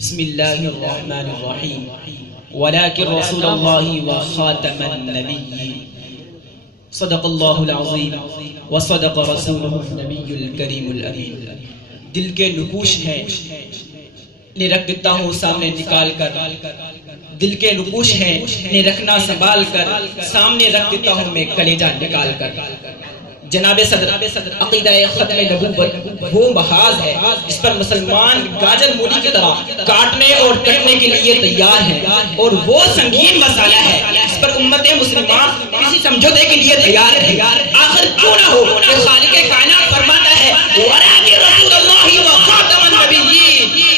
بسم اللہ الرحمن الرحیم ولکن رسول اللہ وخاتم النبیین صدق اللہ العظیم وصدق رسولہ النبی الکریم الامین۔ دل کے نقوش ہیں نے رکھ دیتا ہوں سامنے نکال کر، دل کے نقوش ہیں نے رکھنا سنبھال کر، سامنے رکھ دیتا ہوں میں کلیجہ نکال کر۔ جناب صدر عقیدہ ختم نبوت وہ محاذ ہے جس پر مسلمان گاجر مولی کی طرح کاٹنے اور کٹنے کے لیے تیار ہیں، اور وہ سنگین مسئلہ ہے جس پر امت مسلمان کسی سمجھوتے کے لیے تیار ہے۔ آخر کیوں نہ ہو کہ خالق کائنات فرماتا ہے وَلَٰكِن رَسُولَ اللَّهِ وَخَاتَمَ النَّبِيِّينَ۔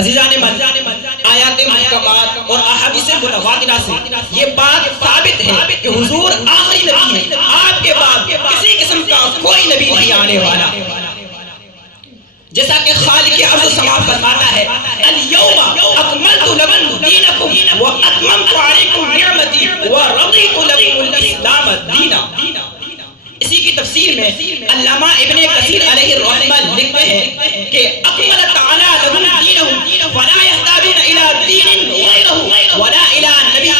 عزیزان من، آیات محکمات اور احادیث متواترہ سے یہ بات ثابت ہے کہ حضور آخری نبی ہے، آپ کے بعد کسی قسم کا کوئی نبی نہیں آنے والا۔ جیسا کہ خالق ارض و سما فرماتا ہے اليوم اکملت لکم دینکم واتممت علیکم نعمتی ورضیت لکم الاسلام دینا۔ اسی کی تفسیر میں علامہ ابن کثیر علیہ الرحمہ لکھتے ہیں کہ اکمل تعالی لهم دینهم ولا يحتاجون الى دین غیرہ ولا الى نبی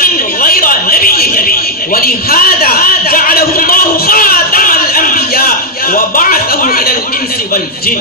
غیر نبیہ ولہذا جعله اللہ خاتم الانبیاء وبعثه الى الانس والجن۔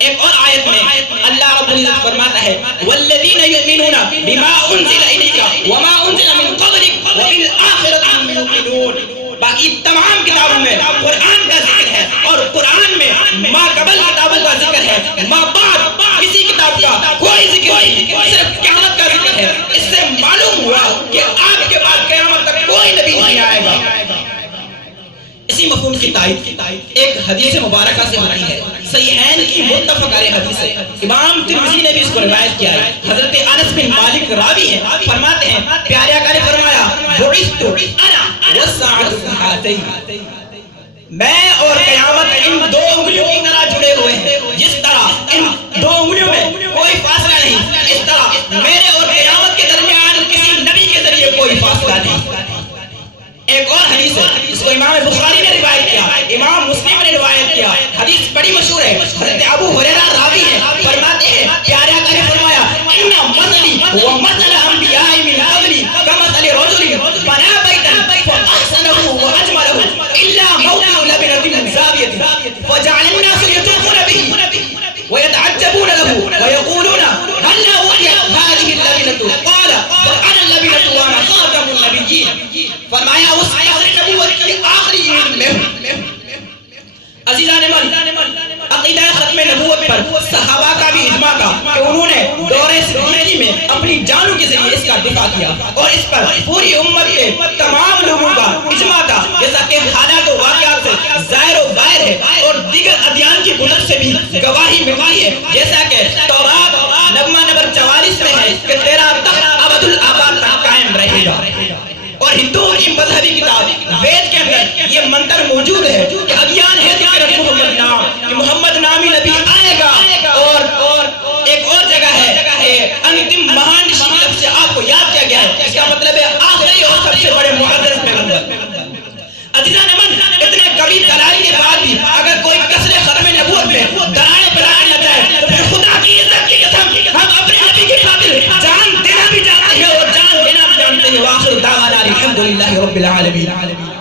ایک اور آیت میں اللہ رب العزت فرماتا ہے والذین یؤمنون بما انزل الیک وما انزل من قبلک وبالآخرۃ هم یوقنون۔ باقی تمام کتابوں میں قرآن کا ذکر ہے، اور قرآن میں ما قبل کتابوں کا ذکر ہے، ما بعد کسی کتاب کا کوئی ذکر نہیں، صرف قیامت کا ذکر ہے۔ اس سے معلوم ہوا کہ آپ کے بعد قیامت تک کوئی نبی نہیں آئے گا۔ اسی مفہوم کی تائید ایک حدیث مبارکہ سے ہوتی ہے، صحیحین کی متفق علیہ حدیث ہے، امام ترمذی نے بھی اس کو روایت کیا ہے۔ حضرت انس بن مالک راوی ہیں، فرماتے ہیں پیارے آقا نے فرمایا بعثت انا والساعۃ کہاتین، میں اور قیامت ان دو انگلیوں کی طرح جڑے ہوئے ہیں، جس طرح ان دو انگلیوں میں کوئی فاصلہ نہیں، اس طرح میرے اور قیامت کے درمیان کسی نبی کے ذریعے کوئی فاصلہ نہیں۔ ایک اور حدیث ہے جس کو امام بخاری نے روایت کیا، امام مسلم نے روایت کیا، حدیث بڑی مشہور ہے، حضرت ابو ہریرہ راوی ہیں، فرماتے ہیں پیارے آقا نے فرمایا ان مثلی ومثل انبیاء من قبلی کمثل رجل بنا بیتا فاحسنه واجمله الا موضع لبنة زاویة فجعل الناس يطوفون به ويتعجبون له ويقولون هل اوتي هذه اللبنة قال وانا اللبنة وانا خاتم النبيين۔ فرمایا اس آخری نبوت کی آخری عید میں ہوں۔ عزیزان من، عقیدہ ختم نبوت پر صحابہ کا بھی اجماع تھا کہ انہوں نے دور صدیقی میں اپنی جانوں کے ذریعے اس کا دفاع کیا، اور اس پر پوری امت کے تمام لوگوں کا اجماع تھا، جیسا کہ حالات و واقعات سے ظاہر و باہر ہے، اور دیگر ادیان کی بنیاد سے بھی گواہی ملتی ہے، جیسا کہ تورات نغمہ نمبر 44 میں ہے کہ تیرا تخت ابد الآباد تک قائم رہے گا، اور ہندوؤں کی مذہبی کتاب وید کے اندر یہ منتر موجود ہے کہ ادیان ہے ذکر محمد نام، کہ محمد نامی نبی آئے گا، اور ایک اور جگہ ہے انتم مہان رشی کی طرف سے آپ کو یاد کیا گیا ہے، اس کا مطلب ہے آخری اور سب سے بڑے معزز پیغمبر۔ عزیزان من، اتنے کبھی دلائل کے بعد بھی اگر کوئی کسر ختم نبوت میں دلائل بلائے نہ جائے تو پھر خدا کی عزت کی قسم ہم اپنے نبی کی خاطر جان دینا بھی جانتے ہیں اور جان دینا بھی جانتے ہیں۔ وآخر دعوانا الحمدللہ رب العالمین۔